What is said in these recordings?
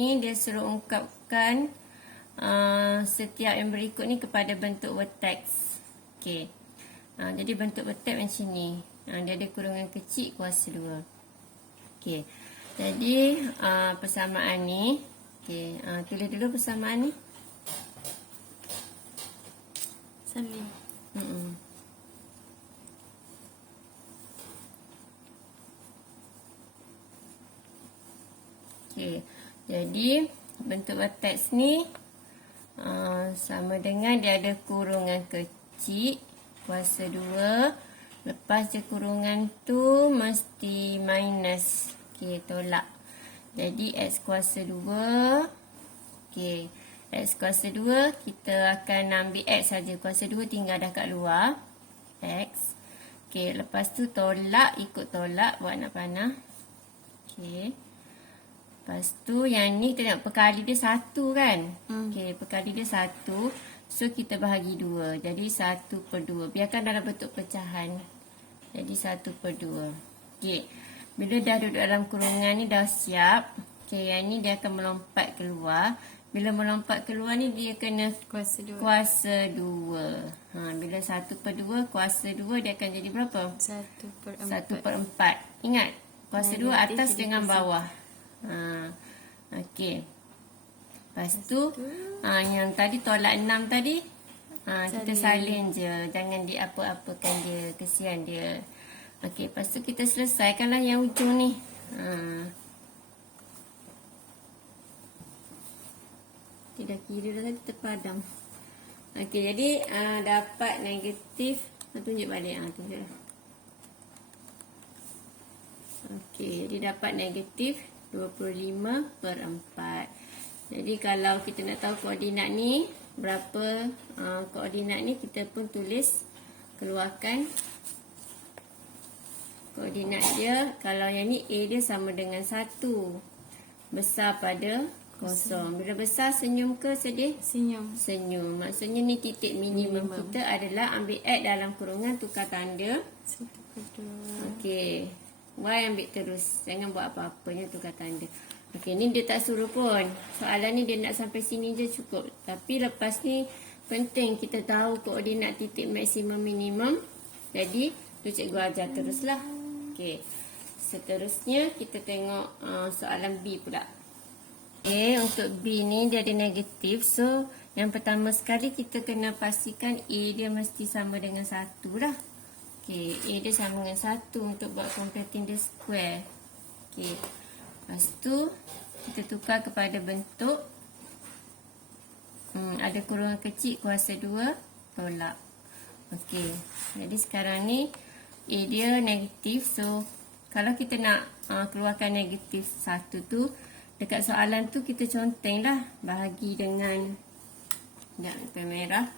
ni dia suruh ungkapkan setiap yang berikut ni kepada bentuk vertex. Okey. Jadi bentuk vertex macam ni. Dia ada kurungan kecil kuasa 2. Okey. Jadi persamaan ni, okey, tulis dulu persamaan ni. Salin. Okey. Jadi bentuk vertex ni sama dengan dia ada kurungan kecil kuasa 2. Lepas je kurungan tu mesti minus. Okey, tolak. Jadi x kuasa 2. Okey, x kuasa 2 kita akan ambil x saja. Kuasa 2 tinggal dah kat luar. X. Okey, lepas tu tolak, ikut tolak buat nak panah. Okey. Lepas tu yang ni kita nak perkali dia 1 kan. Okey, perkali dia 1. So kita bahagi 2. Jadi 1/2. Biarkan dalam bentuk pecahan. Jadi 1/2. Okey. Bila dah duduk dalam kurungan ni dah siap. Okey, yang ni dia akan melompat keluar. Bila melompat keluar ni dia kena Kuasa 2. kuasa 2. Bila 1/2 kuasa 2 dia akan jadi berapa? 1/4. 1/4. Ingat, kuasa 2 Negatif atas jadi dengan kuasa. bawah. Okey. Lepas tu yang tadi tolak 6 tadi kita salin je. Jangan diapa-apakan dia. Kesian dia. Okey, lepas tu kita selesaikanlah yang ujung ni. Kita dah kira dah tadi terpadam. Okey, jadi dapat negatif. Tunjuk balik. Tunjuk. Okey, jadi dapat negatif 25/4. Jadi kalau kita nak tahu koordinat ni berapa koordinat ni, kita pun tulis, keluarkan koordinat dia. Kalau yang ni A dia sama dengan 1, besar pada 0. Bila besar senyum ke sedih? Senyum. Senyum. Maksudnya ni titik minimum kita adalah ambil X dalam kurungan, tukar tanda. 1/2. Okey. Y ambil terus. Jangan buat apa-apanya, tukar tanda. Okey, ni dia tak suruh pun. Soalan ni dia nak sampai sini je cukup. Tapi lepas ni penting kita tahu koordinat titik maksimum minimum. Jadi tu cikgu ajar teruslah. Okey. Seterusnya kita tengok soalan B pula. Okay, untuk B ni dia ada negatif. So yang pertama sekali kita kena pastikan A dia mesti sama dengan 1 lah. Okey, A dia sama dengan 1 untuk buat completing the square. Okey. Lepas tu kita tukar kepada bentuk ada kurungan kecil kuasa 2, tolak. Okey. Jadi sekarang ni A dia negatif. So kalau kita nak keluarkan negatif 1 tu, dekat soalan tu kita conteng lah. Bahagi dengan pen merah.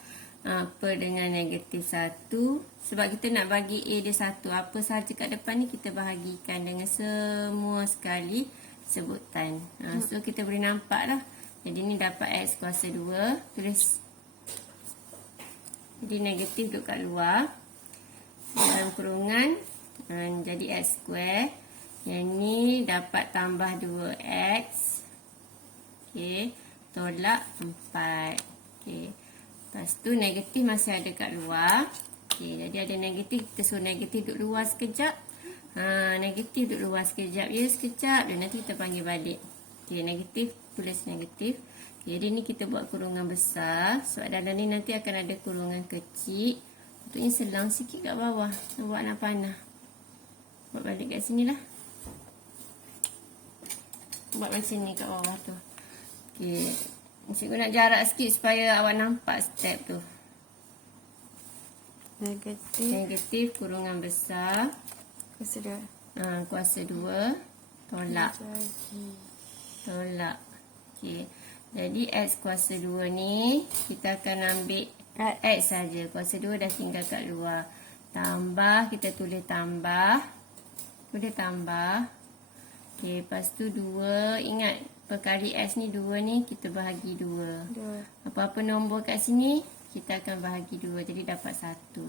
Per dengan negatif 1. Sebab kita nak bagi A dia 1. Apa sahaja kat depan ni kita bahagikan dengan semua sekali sebutan. So kita boleh nampak lah. Jadi ni dapat X kuasa 2. Tulis. Jadi negatif duduk kat luar. Dalam kurungan. Jadi X square. Yang ni dapat tambah 2X. Okey. Tolak 4. Okey. Lepas tu negatif masih ada kat luar. Okey, jadi ada negatif. Kita suruh negatif duduk luar sekejap. Negatif duduk luar sekejap. Ya, sekejap. Dan nanti kita panggil balik. Okey, negatif. Tulis negatif. Okay, jadi ni kita buat kurungan besar. Sebab dalam ni nanti akan ada kurungan kecil. Untuknya selang sikit kat bawah. Buat nak panah. Buat balik kat sini lah. Buat macam ni kat bawah tu. Okey. Cikgu nak jarak sikit supaya awak nampak step tu. Negatif kurungan besar. Kuasa 2. Kuasa 2. Tolak. Tolak. Okey. Jadi X kuasa 2 ni kita akan ambil X saja. Kuasa 2 dah tinggal kat luar. Tambah, kita tulis tambah. Boleh tambah. Okey, lepas tu 2. Ingat perkali X ni 2 ni kita bahagi 2. Apa-apa nombor kat sini kita akan bahagi 2. Jadi dapat 1.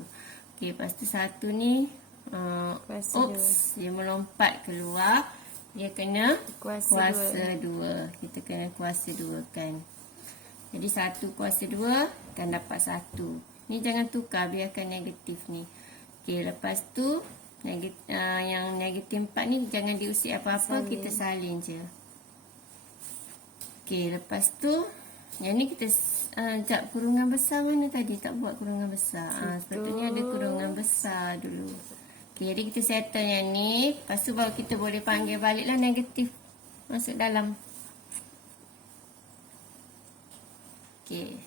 Okey, lepas tu 1 ni dia melompat keluar. dia kena Kuasa kuasa 2. Kita kena kuasa 2 kan. Jadi 1 kuasa 2 akan dapat 1. Ni jangan tukar, biarkan negatif ni. Okey, lepas tu yang negatif 4 ni jangan diusik apa-apa, kita salin je. Okey, lepas tu yang ni kita sekejap, kurungan besar mana tadi? Tak buat kurungan besar. Sepatutnya ada kurungan besar dulu. Okey, jadi kita settle yang ni. Lepas tu baru kita boleh panggil baliklah negatif masuk dalam. Okey.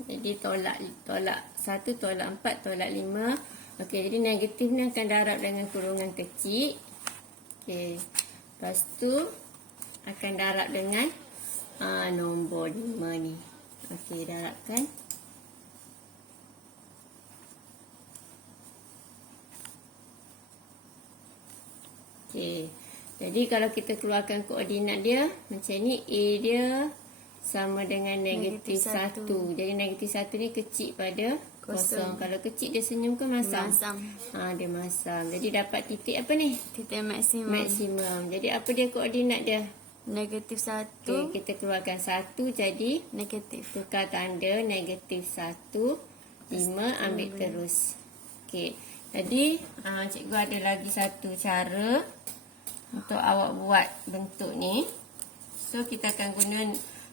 Jadi tolak 1, tolak 4, tolak 5. Okey, jadi negatif ni akan darab dengan kurungan kecil. Okey. Lepas tu akan darab dengan nombor 5 ni. Okey, darabkan. Okey. Jadi kalau kita keluarkan koordinat dia macam ni, A dia sama dengan negatif 1. Jadi negatif 1 ni kecil pada kosong. Kalau kecil dia senyum ke masam? Masam. Dia masam. Jadi dapat titik apa ni? Titik maksimum. Maksimum. Jadi apa dia koordinat dia? Negatif 1. Okey, kita keluarkan 1 jadi Negatif. tukar tanda negatif 1, 5 ambil terus. Okey. Jadi cikgu ada lagi satu cara untuk awak buat bentuk ni. So kita akan guna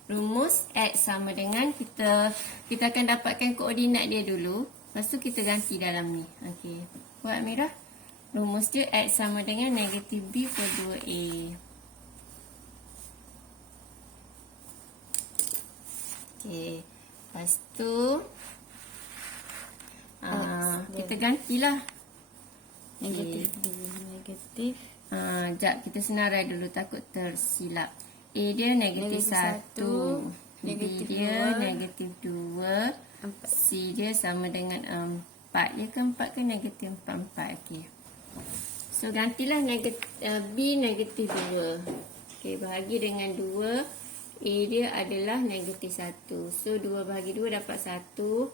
rumus X sama dengan kita akan dapatkan koordinat dia dulu. Lepas tu kita ganti dalam ni. Okey. Buat Amirah. Rumus dia X sama dengan negatif B per 2A. Okey. Lepas tu kita gantilah. Negatif B. Negatif. Sekejap kita senarai dulu takut tersilap. A dia negatif 1, B dia negatif 2, C dia sama dengan 4. Dia ke 4 ke negatif 4? 4. Okey. So gantilah B negatif 2. Okey, bahagi dengan 2. A dia adalah negatif 1. So 2 bahagi 2 dapat 1.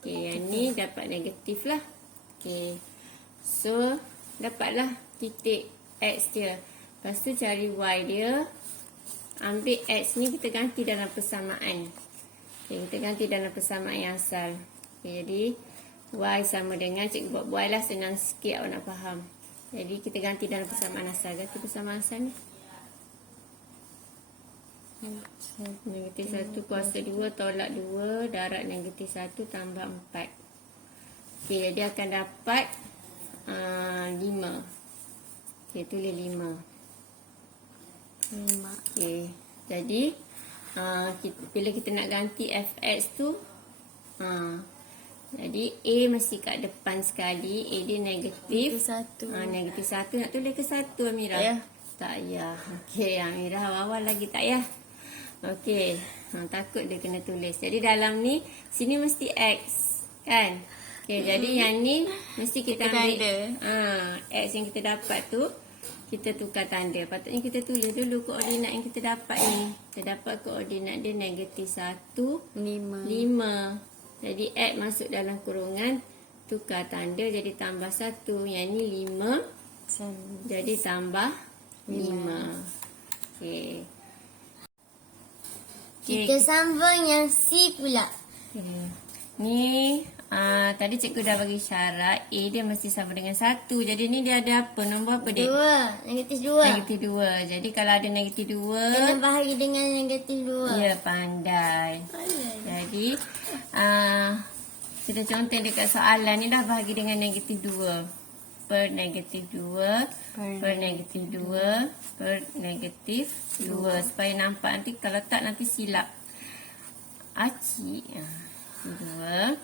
Okey, yang ni dapat negatif lah. Okey. So dapatlah titik X dia. Lepas tu cari Y dia. Ambil X ni kita ganti dalam persamaan. Okay, kita ganti dalam persamaan yang asal. Okay, jadi Y sama dengan, cikgu buat Y lah senang sikit awak nak faham. Jadi kita ganti dalam persamaan asal. Ganti persamaan asal ni. Negatif 1 kuasa 2 tolak 2 darab negatif 1 tambah 4. Okay, jadi akan dapat 5. Okay, tulis 5. Okay. Jadi bila kita nak ganti fx tu jadi A mesti kat depan sekali. A dia negatif 1. Negatif 1 nak tulis ke 1 Amirah? Tak payah. Tak payah. Okey, Amirah awal lagi tak payah. Okey, takut dia kena tulis. Jadi dalam ni sini mesti X kan? Okey, jadi yang ni mesti kita ambil X yang kita dapat tu kita tukar tanda. Patutnya kita tulis dulu koordinat yang kita dapat ni. Kita dapat koordinat dia negatif 1, 5. Jadi X masuk dalam kurungan, tukar tanda jadi tambah 1. Yang ni 5. Jadi tambah 5. Okey. Kita sambung yang C pula. Okay. Ni tadi cikgu dah bagi syarat A dia mesti sama dengan 1. Jadi ni dia ada apa? Nombor apa dia? 2. Negatif 2. Negatif 2. Jadi kalau ada negatif 2 Kena bahagi dengan negatif 2. ya, pandai. Jadi kita contoh dekat soalan ni dah bahagi dengan negatif 2 per negatif 2 per negatif 2 per negatif 2 supaya nampak. Nanti kalau tak nanti silap. Acik 2.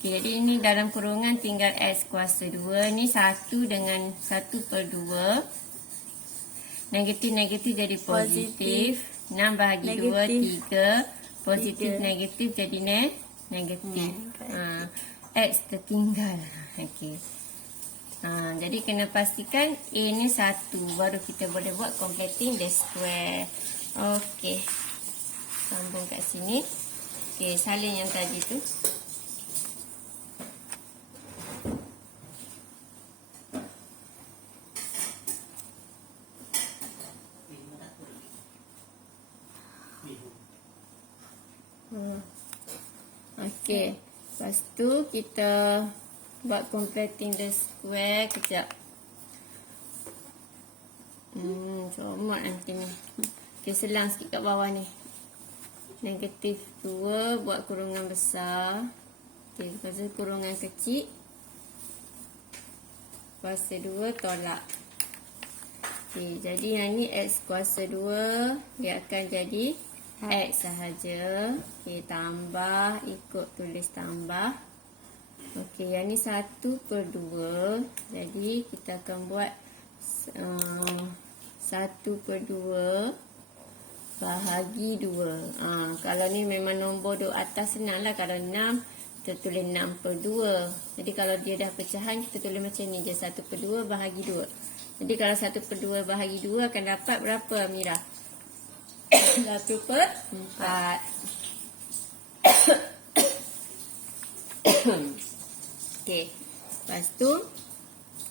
Okay, jadi ini dalam kurungan tinggal X kuasa 2. Ni 1 dengan 1 per 2. Negatif-negatif jadi positif. 6 bahagi 2, 3. Positif negatif jadi negatif. X tertinggal. Okay. Jadi kena pastikan A ni 1. Baru kita boleh buat completing the square. Okay. Sambung kat sini. Okay, salin yang tadi tu. Okey. Lepas tu kita buat completing the square kejap. Comot nanti ni. Okey, selang sikit kat bawah ni. Negatif 2 buat kurungan besar. Okey, lepas tu kurungan kecil. Kuasa 2 tolak. Okey, jadi yang ni X kuasa 2. Dia akan jadi X sahaja. Okey, tambah. Ikut tulis tambah. Okey, yang ni 1/2. Jadi, kita akan buat 1/2 bahagi 2. Kalau ni memang nombor duduk atas senang lah. Kalau 6, kita tulis 6/2. Jadi kalau dia dah pecahan, kita tulis macam ni je. 1/2 bahagi 2. Jadi kalau 1/2 bahagi 2 akan dapat berapa, Amira? 1/4. Okey. Lepas tu,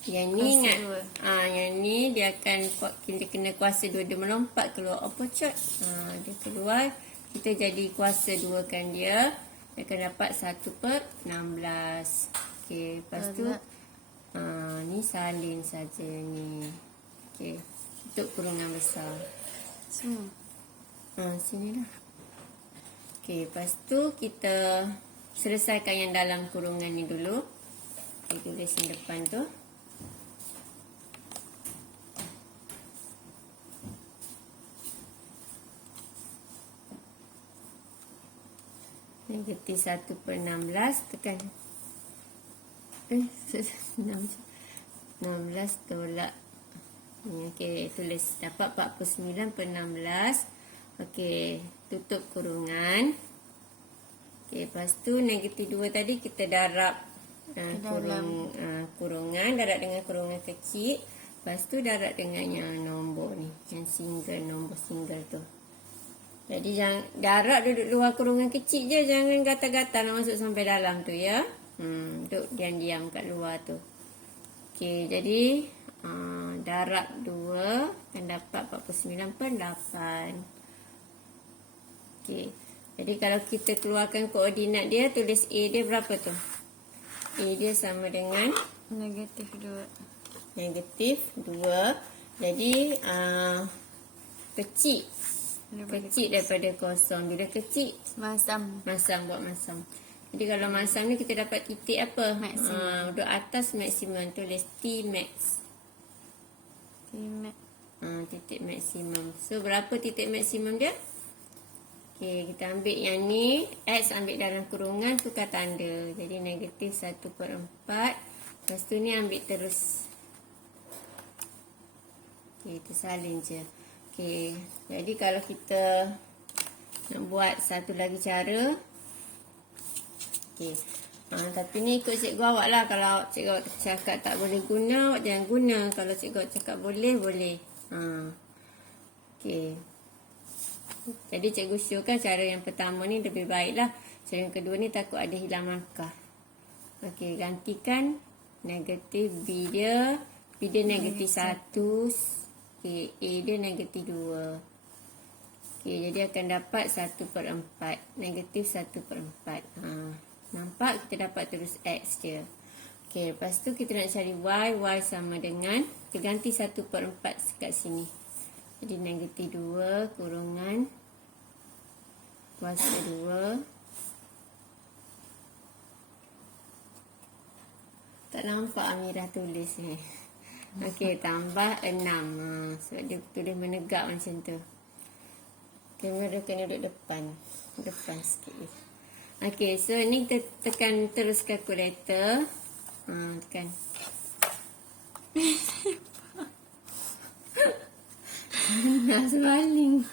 yang ni Kuasa ingat. dua. Yang ni dia akan kita kena kuasa 2. Dia melompat keluar opposite. Dia keluar. Kita jadi kuasa 2 kan dia. Dia akan dapat 1/16. Okey, lepas tu ni salin saja ni. Okey, tutup kurungan besar. Semua. Sini dah. Okey, lepas tu kita selesaikan yang dalam kurungan ni dulu. Okey, tulis yang depan tu. Negatif 1/16 tekan 16 tolak ni. Okey, tulis dapat 49/16. Okey, tutup kurungan. Okey, lepas tu negatif 2 tadi kita darab kurungan, darab dengan kurungan kecil. Lepas tu darab dengan yang nombor ni, yang single, nombor single tu. Jadi jangan darab duduk luar kurungan kecil je, jangan gatal-gatal nak masuk sampai dalam tu ya. Duduk diam-diam kat luar tu. Okey, jadi darab 2 akan dapat 49/8. Okey. Jadi kalau kita keluarkan koordinat dia, tulis A dia berapa tu? A dia sama dengan Negatif 2. negatif 2. Jadi kecil. Kecil daripada kosong. Bila kecil, Masam. masam, buat masam. Jadi kalau masam ni kita dapat titik apa? Maksimum. Duduk atas maksimum. Tulis T max. Timek. Titik maksimum. So berapa titik maksimum dia? Okey, kita ambil yang ni. X ambil dalam kurungan, tukar tanda. Jadi negatif 1/4. Lepas tu ni ambil terus. Okey, kita salin je. Okey, jadi kalau kita nak buat satu lagi cara. Okey. Tapi ni ikut cikgu awak lah. Kalau cikgu awak cakap tak boleh guna, awak jangan guna. Kalau cikgu awak cakap boleh, boleh. Okey. Jadi cikgu showkan cara yang pertama ni lebih baik lah. Cara yang kedua ni takut ada hilang markah. Okey, gantikan negatif B dia. B dia negatif 1. Okey, A dia negatif 2. Okey, jadi akan dapat 1/4. Negatif 1/4. Nampak kita dapat terus X dia. Okey, lepas tu kita nak cari Y. Y sama dengan, kita ganti 1/4 kat sini. Jadi negatif 2 kurungan kuasa 2. Tak nampak Amirah tulis ni. Okey, tambah 6. Sebab dia tulis menegak macam tu. Kamera kena duduk depan. Depan sikit. Okey, so ni kita tekan terus kalkulator. Tekan. Nak sebaling.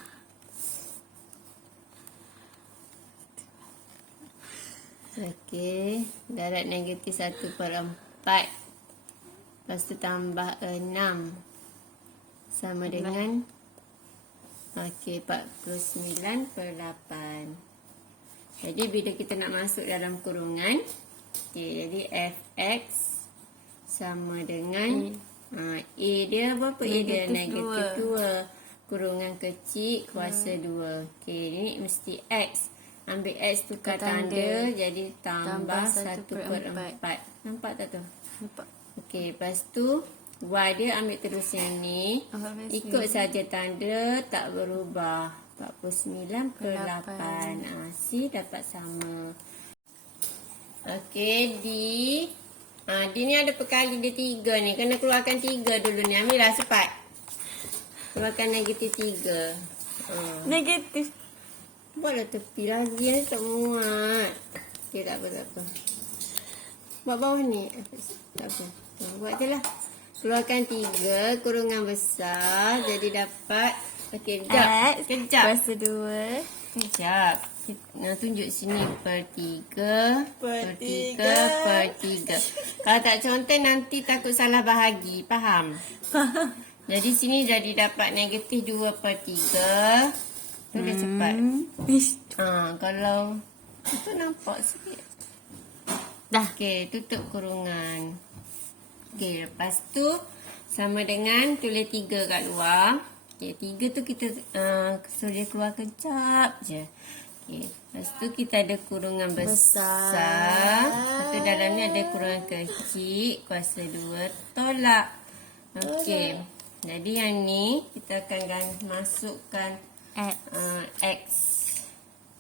Okey, darab negatif 1/4. Lepas tu tambah 6. Sama dengan okey, 49/8. Jadi bila kita nak masuk dalam kurungan, okey, jadi fx sama dengan A dia berapa? A dia negatif 2. Kurungan kecil kuasa 2. Okey, ni mesti X. Ambil X tukar tanda. Jadi tambah 1/4. Nampak tak tu? Nampak. Okey, lepas tu Y dia ambil terus yang ni. Ikut saja tanda, tak berubah. 49/8. C dapat sama. Okey, D. D ni ada perkali dia 3 ni. Kena keluarkan 3 dulu ni. Amira cepat. Keluarkan negatif 3. Negatif. Buatlah tepi lagi ni, tak muat. Okey, tak apa. Buat bawah ni. Tak apa. Buat je lah. Keluarkan 3 kurungan besar. Jadi dapat. Okey, kejap. Kuasa 2. Kejap. Kita tunjuk sini per 3. Per 3. Kalau tak contoh nanti takut salah bahagi. Faham? Jadi sini jadi dapat negatif 2/3. Tulis cepat. Kalau itu nampak sikit. Dah. Okey, tutup kurungan. Okey, lepas tu sama dengan tulis 3 kat luar. Okey, 3 tu kita suruh dia keluar kejap je. Okey, lepas tu kita ada kurungan besar. Lepas tu dalam ni ada kurungan kecil. Kuasa 2 tolak. Okey, jadi yang ni kita akan masukkan X.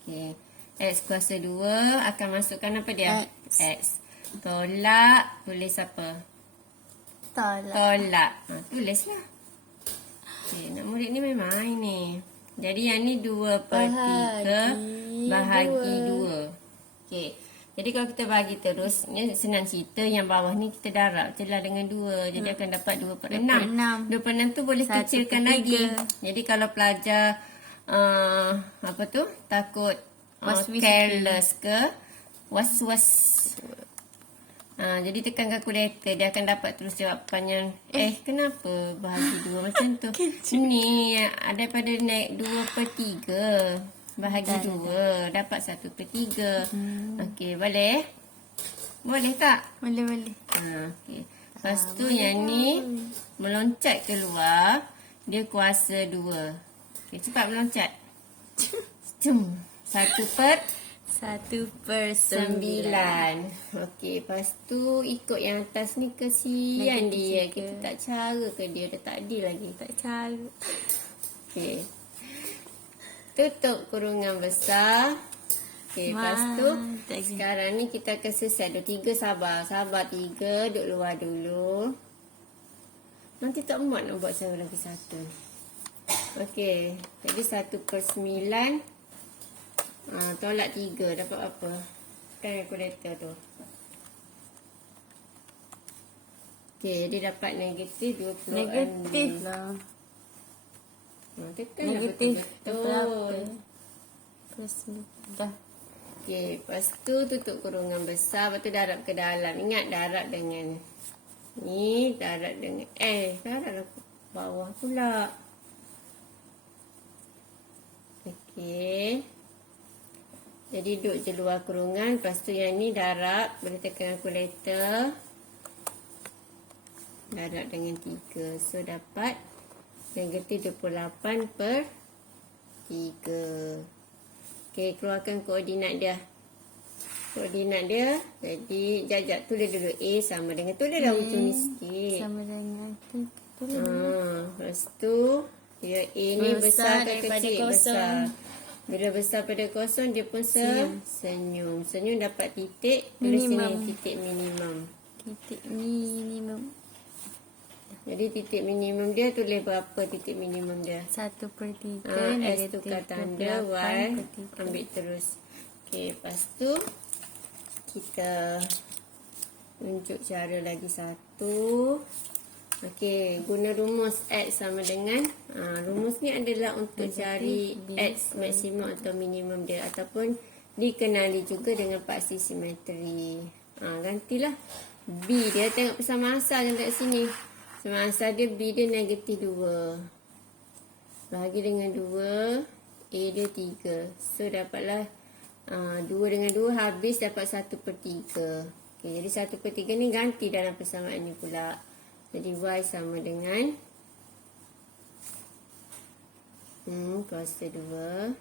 Okey, X kuasa 2 akan masukkan apa dia? X. Tolak, tulis apa? Tolak. Tulislah. Okay, nak murid ni memang ni. Jadi yang ni 2/3 bahagi 2. Okey. Jadi kalau kita bagi terus, ni senang cerita, yang bawah ni kita darab je lah dengan 2. Jadi akan dapat 2/6. 2/6 tu boleh kecilkan lagi. Jadi kalau pelajar apa tu, takut careless ke, was-was, jadi tekan kalkulator, dia akan dapat terus jawapannya. Kenapa bahagi 2 macam tu? Ni daripada naik 2/3 bahagi 2 dapat 1/3. Okey, boleh? Boleh tak? Boleh. Okey. Lepas tu yang ni meloncat keluar, dia kuasa 2. Okey, cepat meloncat. 1/9. Okey, lepas tu ikut yang atas ni, kesian dia. Kita tak cara ke dia, dah tak adil lagi. Tak cara. Okey. Tutup kurungan besar. Okey, lepas tu sekarang ni kita akan selesai. 3 sabar. Sabar 3, duduk luar dulu. Nanti tak muat nak buat cara lagi 1. Okey, jadi 1/9. Tolak 3 dapat apa? Kan kalkulator tu. Okey, dia dapat negatif 26. Negatif lah. Tekan Negatif betul-betul. Dah. Okey, lepas tu tutup kurungan besar. Lepas tu darab ke dalam. Ingat darab dengan ni, darab dengan darab ke bawah pula. Okey. Jadi duduk je luar kurungan. Lepas tu yang ni darab. Boleh tekan kalkulator. Darab dengan 3. So dapat negatif 28/3. Okey, keluarkan koordinat dia. Koordinat dia. Jadi jajak tulis dulu. A sama dengan, tulis dah ujung ni sikit. Sama dengan tu. Lepas tu dia A ni besar ke kecil? Besar. Bila besar pada kosong, dia pun senyum. Senyum dapat titik. Tulis sini titik minimum. Titik minimum. Jadi titik minimum dia, tulis berapa titik minimum dia? 1/3. S tukar tanda, Y ambil terus. Okey, lepas tu kita tunjuk cara lagi 1. Okey, guna rumus X sama dengan, rumus ni adalah untuk cari X maksimum atau minimum dia, ataupun dikenali juga dengan paksi simetri. Gantilah B dia, tengok persamaan asal yang kat sini. Persamaan asal dia, B dia negatif 2. Bahagi dengan 2, A dia 3. So dapatlah 2 dengan 2 habis, dapat 1/3. Okay, jadi 1/3 ni ganti dalam persamaan ni pula. Jadi Y sama dengan kuasa 2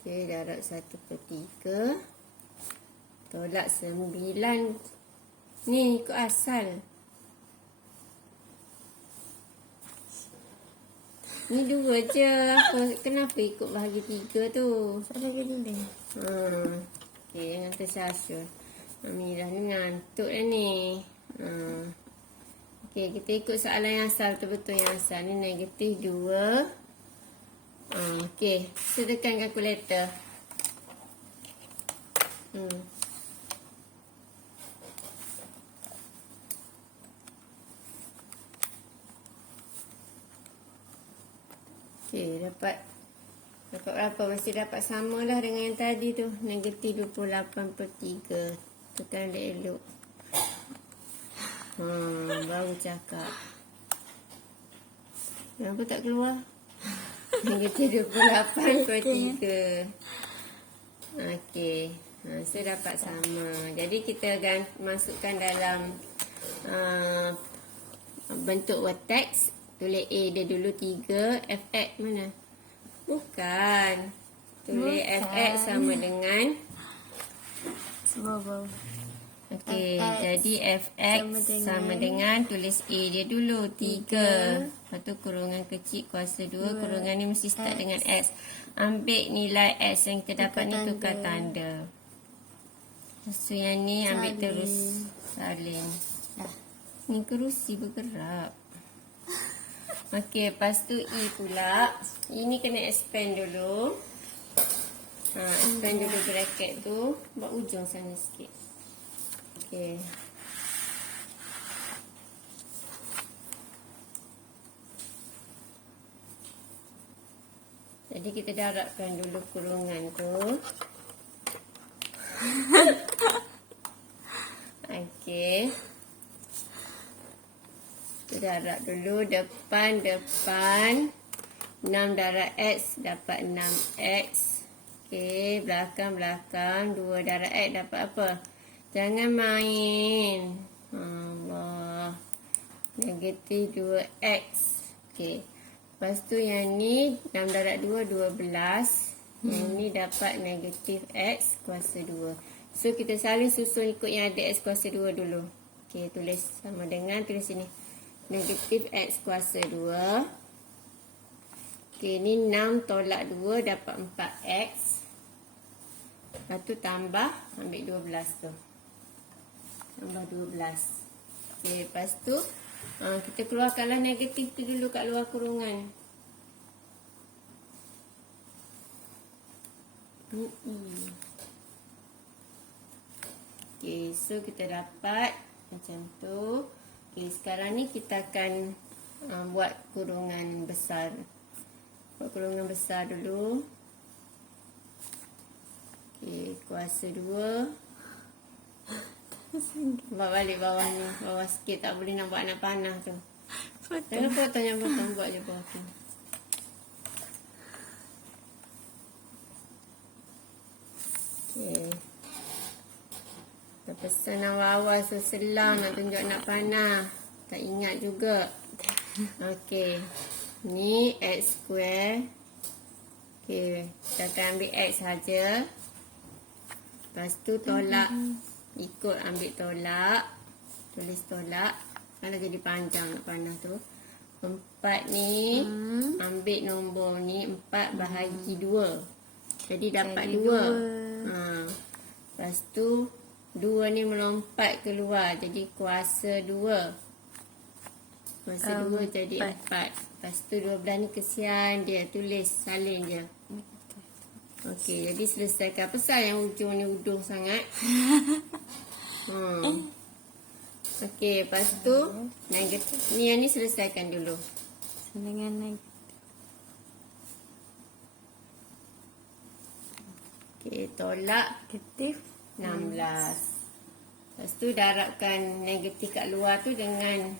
Okey, darab 1/3. Tolak 9. Ni ikut asal. Ni 2 je. Kenapa ikut bahagi 3 tu? Salah bila. Okey, jangan tersasul. Amirah ni ngantuk dah ni. Okey, kita ikut soalan yang asal, betul-betul yang asal. Ni negatif 2. Okey, kita tekan kalkulator. Okey, dapat berapa? Mesti dapat samalah dengan yang tadi tu. Negatif 28/3. Tekan dia elok. Baru cakap. Kenapa tak keluar? Negatif 28/3. Okey. So dapat sama. Jadi kita masukkan dalam bentuk vertex. Tulis A dia dulu 3. Fx mana? Bukan. Tulis Fx sama dengan Sebab okey, jadi Fx sama dengan tulis A dia dulu 3. Lepas tu kurungan kecil kuasa 2. Kurungan ni mesti start dengan X. Ambil nilai X yang kita dapat ni, tukar tanda. So yang ni ambil terus salin. Ni kerusi bergerak. Okey, lepas tu E pula. Ini kena expand dulu. Expand dulu bracket tu. Buat ujung sana sikit. Okey. Jadi kita darabkan dulu kurungan tu. Okey. Kita darab dulu depan. 6 darab X dapat 6X. Okey, belakang. 2 darab X dapat apa? Jangan main. Allah. Negatif 2X. Okey. Lepas tu yang ni 6 darab 2, 12. Yang ni dapat negatif X kuasa 2. So kita salin susun ikut yang ada X kuasa 2 dulu. Okey, tulis sama dengan, tulis sini. Negatif X kuasa 2. Okey, ni 6 tolak 2 dapat 4X. Lepas tu tambah, ambil 12 tu. Tambah 12. Okey, lepas tu kita keluarkanlah negatif tu dulu kat luar kurungan. Okey, so kita dapat macam tu. Okey, sekarang ni kita akan buat kurungan besar. Buat kurungan besar dulu. Okey, kuasa 2. Buat balik bawah ni. Bawah sikit, tak boleh nak buat anak panah tu. Jangan potong, buat je bawah tu. Okey. Pesan awal-awal so selang nak tunjuk nak panah. Tak ingat juga. Okey. Ni X square. Okey. Kita akan ambil X saja. Lepas tu tolak. Ikut ambil tolak. Tulis tolak. Kalau jadi panjang nak panah tu. 4 ni. Ambil nombor ni. 4 bahagi 2. Jadi dapat 2. Lepas tu 2 ni melompat keluar. Jadi kuasa 2. Kuasa 2 jadi 4. Lepas tu 12 ni kesian dia. Tulis salin je. Okey, jadi selesaikan. Pasal yang ujung ni udung sangat. Okey, lepas tu negatif. Ni yang ni selesaikan dulu. dengan negatif. Okey, tolak Negatif 16. Lepas tu darabkan negatif kat luar tu dengan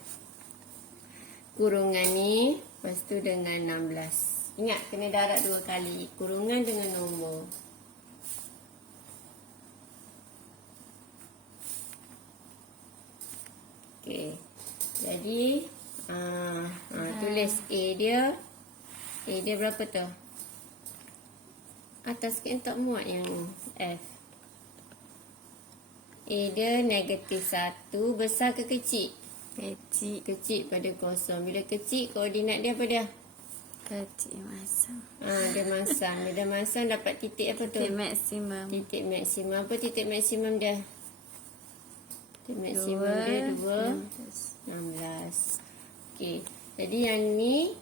kurungan ni. Lepas tu dengan 16. Ingat, kena darab 2 kali. Kurungan dengan nombor. Okey. Jadi, tulis A dia. A dia berapa tu? Atas sikit tak muat yang F. A dia negatif 1. Besar ke kecil? Kecil. Kecil pada kosong. Bila kecil, koordinat dia apa dia? Kecil masam. Dia masam. Bila masam dapat titik apa tu? Titik maksimum. Titik maksimum. Apa titik maksimum dia? Titik maksimum 2, dia 2. 16. 16. Okey. Jadi yang ni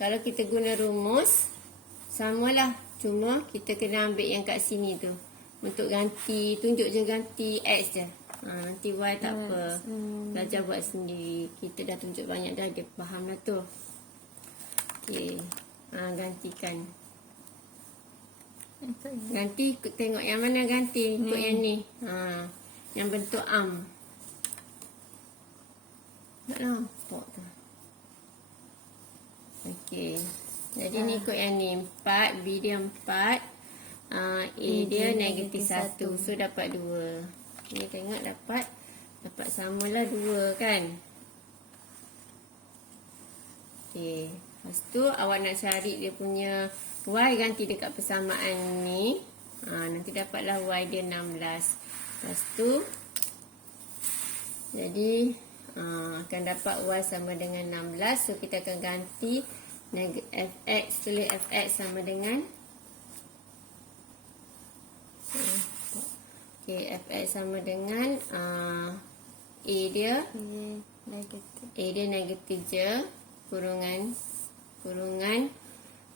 kalau kita guna rumus samalah. Cuma kita kena ambil yang kat sini tu. Untuk ganti, tunjuk je ganti X je. Nanti Y tak apa. Belajar buat sendiri. Kita dah tunjuk banyak dah, dia faham lah tu. Okey. Gantikan. Ganti tengok yang mana ganti. Ikut yang ni. Yang bentuk arm. Tak nampak tu. Okey. Jadi ni ikut yang ni. 4. B dia 4. A dia negatif 1. So dapat 2. Ni tengok dapat samalah 2 kan. Okey. Lepas tu awak nak cari dia punya Y, ganti dekat persamaan ni. Nanti dapatlah Y dia 16. Lepas tu jadi akan dapat Y sama dengan 16. So kita akan ganti fx, tulis fx sama dengan fx sama dengan A dia negatif je, kurungan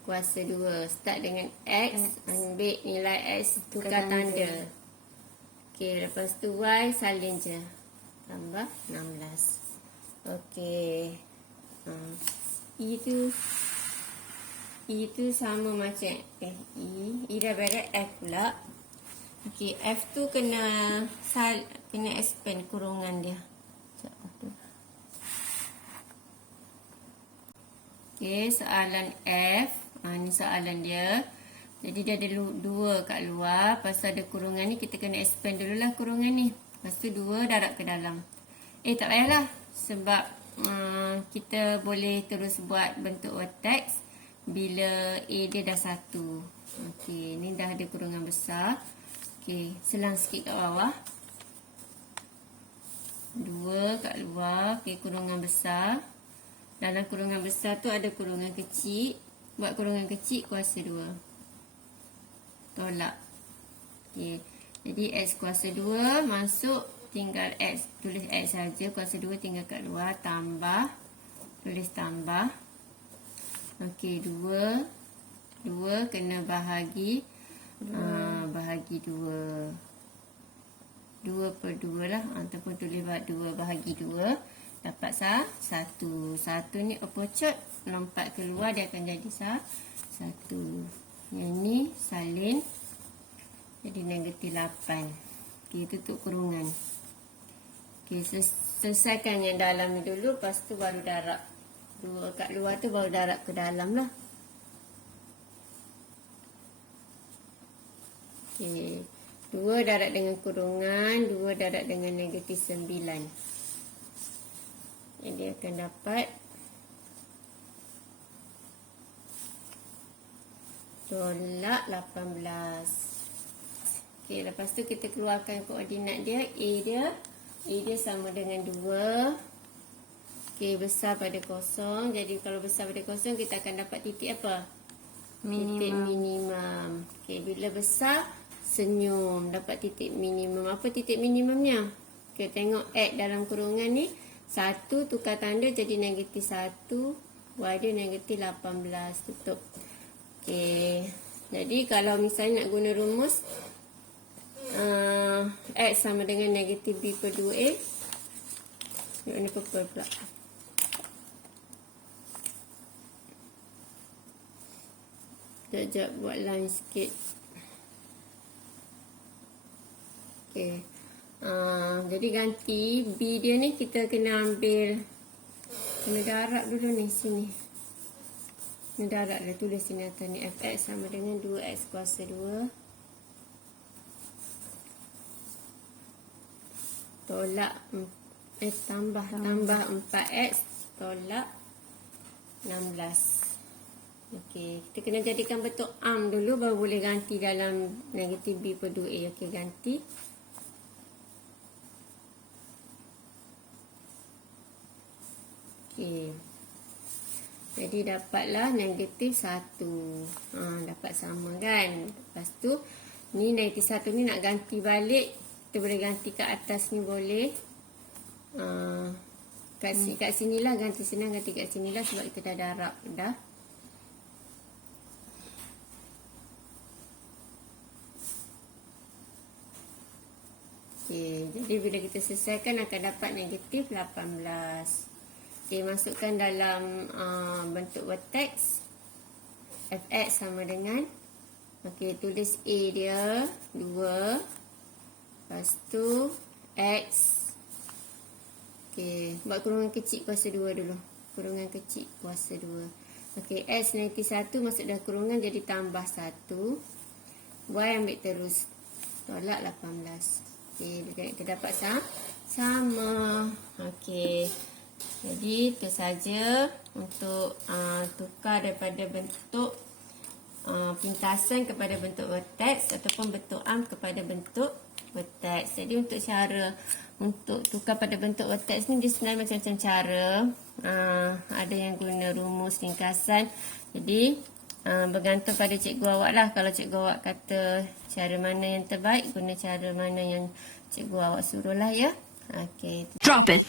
kuasa 2. Start dengan X. Ambil nilai X, tukar tanda. Okey, lepas tu Y salin je. Tambah 16. Okey. E tu sama macam E dah beres F pula. Okey, F tu kena expand kurungan dia. Okey, soalan F. Ni soalan dia. Jadi dia ada 2 kat luar. Lepas tu ada kurungan ni, kita kena expand dululah kurungan ni. Lepas tu 2 darab ke dalam. Tak payahlah. Sebab kita boleh terus buat bentuk vertex bila A dia dah 1. Okey, ni dah ada kurungan besar. Okey, selang sikit kat bawah. 2 kat luar. Okey, kurungan besar. Dalam kurungan besar tu ada kurungan kecil. Buat kurungan kecil kuasa 2. Tolak. Okey. Jadi X kuasa 2 masuk, tinggal X. Tulis X saja. Kuasa 2 tinggal kat luar. Tambah. Tulis tambah. Okey, 2. 2 kena bahagi. Bahagi 2. 2 per 2 lah. Ataupun tulis 2 bahagi 2. Dapat 1. 1 ni opposite. Lompat keluar, dia akan jadi 1. Yang ni salin. Jadi negatif 8. Okey, tutup kurungan. Okey, selesaikan yang dalam ni dulu. Lepas tu baru darab. 2 kat luar tu baru darab ke dalam lah. Okey. 2 darab dengan kurungan. 2 darab dengan negatif 9. Jadi akan dapat tolak 18. Okey, lepas tu kita keluarkan koordinat dia. A dia sama dengan 2. Okey, besar pada kosong. Jadi kalau besar pada kosong, kita akan dapat titik apa? Titik minimum. Okey, bila besar, senyum. Dapat titik minimum. Apa titik minimumnya? Okey, tengok X dalam kurungan ni. 1 tukar tanda jadi negatif 1. Y dia negatif 18. Tutup. Okey. Jadi kalau misalnya nak guna rumus X sama dengan negatif B per 2A. Ni purple pula. Sekejap buat line sikit. Okey. Jadi ganti B dia ni kita kena ambil, kena darab dulu ni sini. Kena darab dia, tulis sini atas ni. Fx sama dengan 2x kuasa 2. Tolak tambah 4x tolak 16. Okey, kita kena jadikan bentuk arm dulu baru boleh ganti dalam negatif B per 2A. Okey, ganti. Okey. Jadi dapatlah negatif 1. Dapat sama kan. Lepas tu, ni negatif 1 ni nak ganti balik. Kita boleh ganti kat atas ni boleh. Kat sini lah, ganti senang ganti kat sini lah sebab kita dah darab dah. Okey, jadi bila kita selesaikan akan dapat negatif 18. Okey, masukkan dalam bentuk vertex. Fx sama dengan, okey, tulis A dia 2. Lepas tu X. Okey, buat kurungan kecil kuasa 2 dulu. Kurungan kecil kuasa 2. Okey, X negatif 1 masuk dalam kurungan jadi tambah 1. Y ambil terus. Tolak 18. Okey, kita dapat sama. Okey. Jadi itu saja untuk tukar daripada bentuk pintasan kepada bentuk vertex ataupun bentuk arm kepada bentuk vertex. Jadi untuk tukar pada bentuk vertex ni dia sebenarnya macam-macam cara. Ada yang guna rumus ringkasan. Jadi bergantung pada cikgu awak lah. Kalau cikgu awak kata cara mana yang terbaik, guna cara mana yang cikgu awak suruh lah ya. Okay. Drop it.